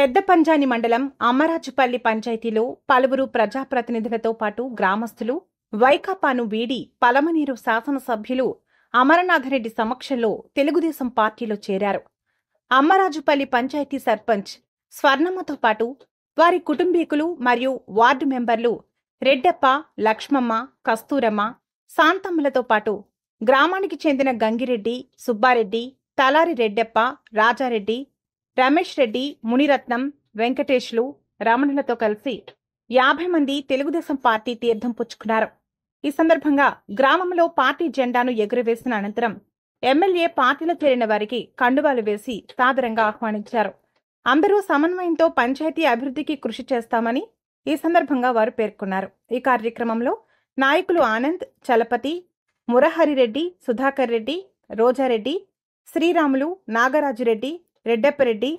పెద్దపంజాని మండలం అమ్మరాజుపల్లి పంచాయతీలో పలువురు ప్రజాప్రతినిధులతో పాటు గ్రామస్తులు వైకాపాను వీడి పలమనేరు శాసనసభ్యులు అమరనాథరెడ్డి సమక్షంలో తెలుగుదేశం పార్టీలో చేరారు. అమ్మరాజుపల్లి పంచాయతీ సర్పంచ్ స్వర్ణమ్మతో పాటు వారి కుటుంబీకులు మరియు వార్డు మెంబర్లు రెడ్డప్ప, లక్ష్మమ్మ, కస్తూరమ్మ, శాంతమ్మలతో పాటు గ్రామానికి చెందిన గంగిరెడ్డి, సుబ్బారెడ్డి, తలారి రెడ్డప్ప, రాజారెడ్డి, రమేష్ రెడ్డి, మునిరత్నం, వెంకటేష్లు, రమణులతో కలిసి 50 మంది తెలుగుదేశం పార్టీ తీర్థం పుచ్చుకున్నారు. ఈ సందర్భంగా గ్రామంలో పార్టీ జెండాను ఎగురవేసిన అనంతరం ఎమ్మెల్యే పార్టీలో చేరిన వారికి కండువాలు వేసి సాదరంగా ఆహ్వానించారు. అందరూ సమన్వయంతో పంచాయతీ అభివృద్ధికి కృషి చేస్తామని ఈ సందర్భంగా వారు పేర్కొన్నారు. ఈ కార్యక్రమంలో నాయకులు ఆనంద్, చలపతి, మురహరిరెడ్డి, సుధాకర్ రెడ్డి, రోజారెడ్డి, శ్రీరాములు, నాగరాజురెడ్డి, రెడ్డప్పరెడ్డి,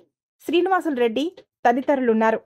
శ్రీనివాసులు రెడ్డి తదితరులున్నారు.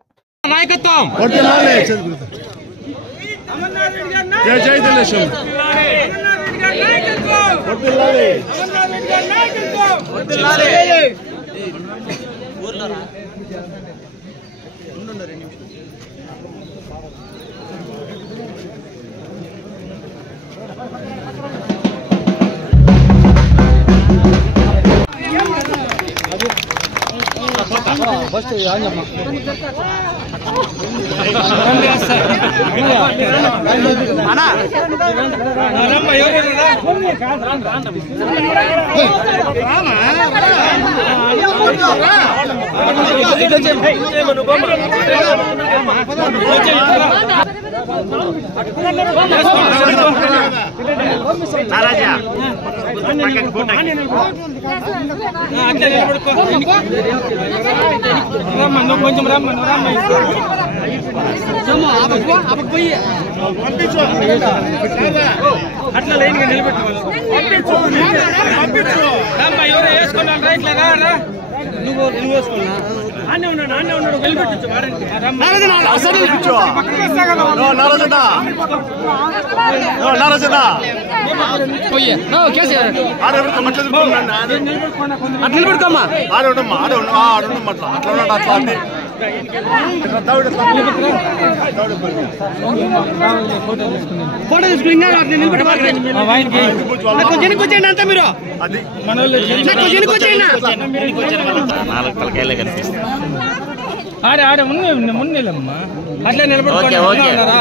అట్లా లైన్గా నిలబెట్టుకోవాలి. నువ్వు వేసుకున్నా అన్నీ ఉన్నాడు వెళ్ళిపెట్టచ్చు. నిలబెట్టుకోమ్మా ఫోటో తీసుకుని వచ్చేయండి అంతా మీరు ఆడ ముందేమ్మా అట్లా నిలబడుకున్నారా?